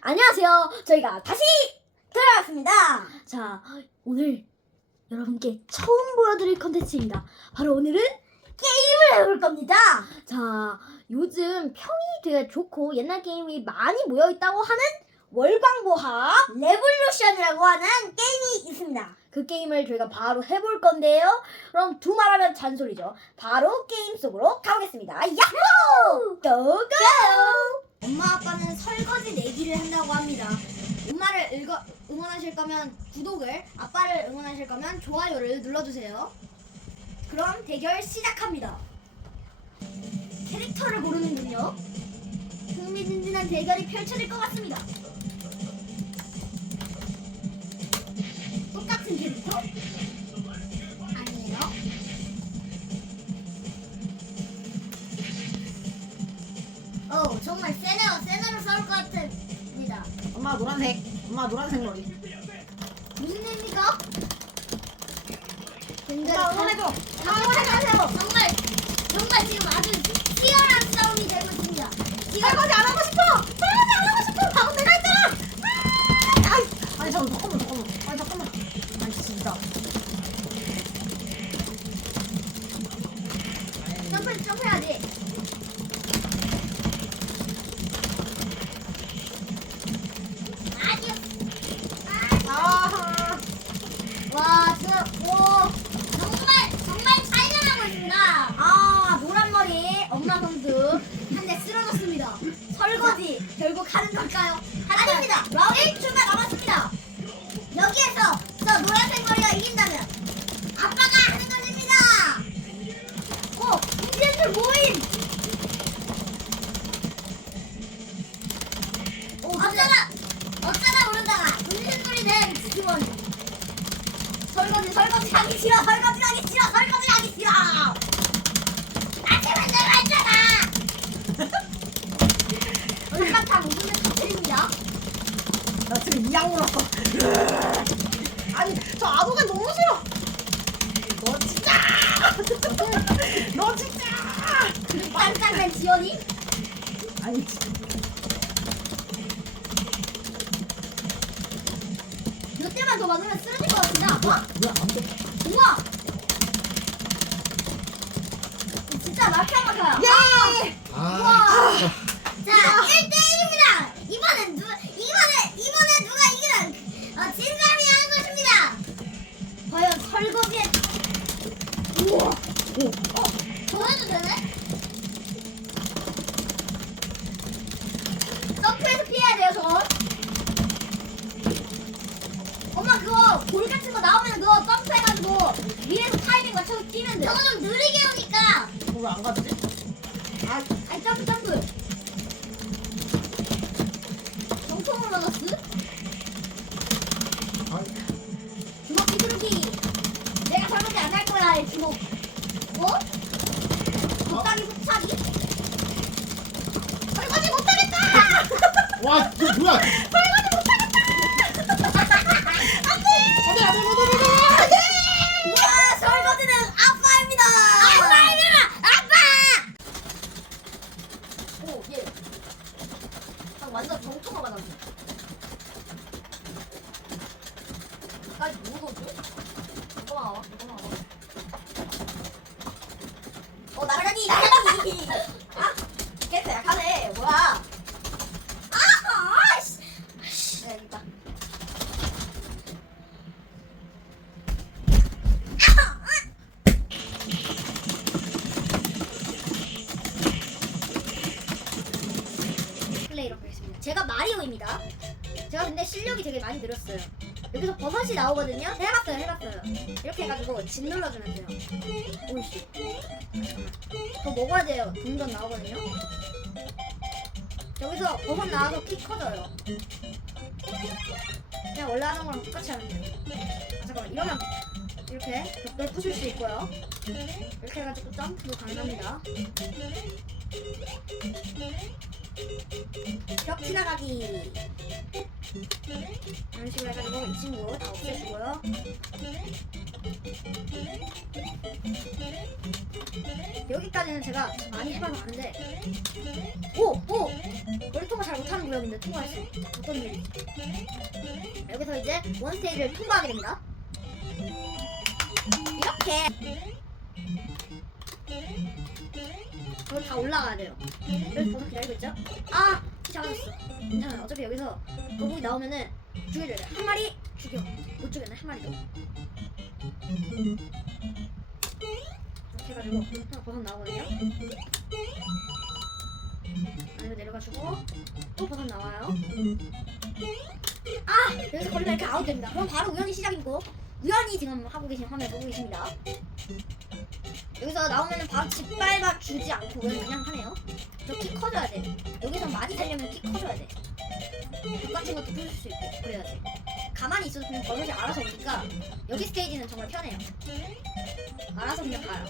안녕하세요. 저희가 다시 돌아왔습니다. 자, 오늘 여러분께 처음 보여드릴 컨텐츠입니다. 바로 오늘은 게임을 해볼 겁니다. 자, 요즘 평이 되게 좋고 옛날 게임이 많이 모여있다고 하는 월광보합 레볼루션이라고 하는 게임이 있습니다 그 게임을 저희가 바로 해볼 건데요 그럼 두 말하면 잔소리죠 바로 게임 속으로 가보겠습니다 야호! 고고! 엄마 아빠는 설거지 내기를 한다고 합니다. 엄마를 읽어, 응원하실 거면 구독을, 아빠를 응원하실 거면 좋아요를 눌러주세요. 그럼 대결 시작합니다. 캐릭터를 고르는군요. 흥미진진한 대결이 펼쳐질 것 같습니다. 똑같은 캐릭터? 아니에요. 어 정말 세네요 세네로 싸울 것 같습니다 엄마 노란색. 엄마 노란색 머리. 무슨 일입니까? 굉장히 엄마 응원해줘. 응원해주세요 정말 정말 지금 아주 치열한 싸움이 되고 있습니다 지금 설거지 안 하고 싶어. 설거지 안 하고 싶어. 방금 내가 했잖아. 아! 아이, 아니 잠깐 잠깐만 잠깐만. 아니 잠깐만. 아니 진짜. 점프 점프해야지 아니요. 아하. 와 진짜 오. 정말 정말 살려나고 있습니다. 아 노란머리 엄마 선수 한 대 쓰러졌습니다. 설거지 결국 하는 걸까요? 아닙니다. 라운드 1초가 50원. 설거지, 설거지 하기 싫어, 설거지 하기 싫어, 설거지 하기 싫어. 나한테만 내가 했잖아. 얼마 다 무슨 일이냐? 나 지금 이양 울었어. 아니, 저 아동이 너무 싫어. 너 진짜. 너 진짜. 딴딴한 지연이? 아니, 진짜. 맞으면 쓰러질 것 같습니다 와? 왜안 돼? 우와! 진짜 마피아 같아요. 예. 우와! 자 1대1입니다. 이번엔 누 이번에 이번에 누가 이기는 어, 진 사람이 하는 것입니다. 과연 설거지에 우와! 어 저해도 되네? 점프해서 피해야 돼요 저건 엄마 그거 돌 같은 거 나오면 그거 점프해가지고 위에서 타이밍 맞춰서 뛰면 돼 저거 좀 느리게 오니까 왜안 가지? 아, 아니 점프 점프 정통으로 넣었어? 주먹 비둘기 내가 설거지 안 할 거야 이 주먹 어? 덕다기 후차기? 설거지 못하겠다 와, 이거 뭐야? 어디 안 돼, 못 돼, 우와 설거지는 아빠입니다 아빠입니다 아빠 오예 아, 완전 정통화 받았네 까지 뭐 넣어줘? 이거 나와 이거 나와 어 나가니 나가니 아 깼어 약하네 뭐야 아씨 네 여기 있다 플레이로 하겠습니다. 제가 마리오입니다. 제가 근데 실력이 되게 많이 늘었어요. 여기서 버섯이 나오거든요. 해봤어요, 해봤어요. 이렇게 해가지고 진 눌러주면 돼요. 오이씨. 더 먹어야 돼요. 동전 나오거든요. 여기서 버섯 나와서 키 커져요. 그냥 원래 하는 거랑 똑같이 하면 돼요. 아, 잠깐만, 이러면 이렇게 벽돌 부술 수 있고요. 이렇게 해가지고 점프도 가능합니다. 벽 지나가기 이런 식으로 해가지고 이 친구 다 없애주고요 여기까지는 제가 많이 해봐서 아는데 오! 오! 원래 통과 잘 못하는 구역인데 통과했어 어떤 일이 여기서 이제 원 스테이지를 통과하게 됩니다 이렇게. 저다 올라가야 돼요. 여기 버섯 기다리고 있죠? 아! 키 작아졌어. 괜찮아요. 어차피 여기서 거북이 나오면은 죽여줘야 돼 한 마리 죽여. 못 죽였네 한 마리도. 이렇게 해가지고 하나 버섯 나오거든요. 안으로 내려가지고 또 버섯 나와요. 아! 여기서 걸리면 이렇게 아웃됩니다. 그럼 바로 우연히 시작이고 우연히 지금 하고 계신 화면 보고 계십니다. 여기서 나오면 바로 짓밟아 주지 않고 그냥, 하네요. 저 키 커져야 돼. 여기서 많이 살려면 키 커져야 돼. 벽 같은 것도 부술 수 있고 그래야지. 가만히 있어도 그냥 버섯이 알아서 오니까 여기 스테이지는 정말 편해요. 알아서 그냥 가요.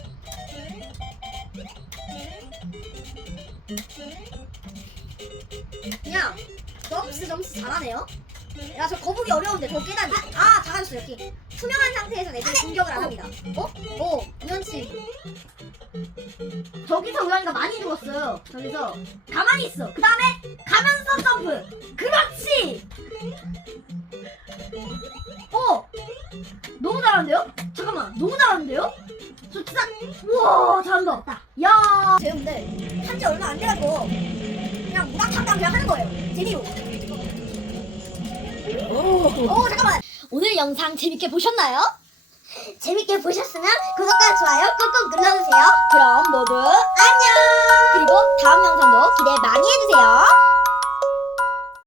그냥 점스 점스 잘하네요 야 저 거북이 어려운데 저 깨다니. 아 작아졌어 여기 투명한 상태에서 애들이 공격을 안 합니다. 어? 어 우연치. 저기서 우연이가 많이 죽었어요. 저기서. 가만히 있어. 그 다음에 가면서 점프. 그렇지! 어? 너무 잘하는데요? 잠깐만 너무 잘하는데요? 저 진짜 우와 잘한다. 야! 재밌는데 한지 얼마 안 돼가지고 그냥 무당탕당 그냥 하는 거예요. 재미로 오 잠깐만. 오늘 영상 재밌게 보셨나요? 재밌게 보셨으면 구독과 좋아요 꾹꾹 눌러주세요. 그럼 모두 안녕! 그리고 다음 영상도 기대 많이 해주세요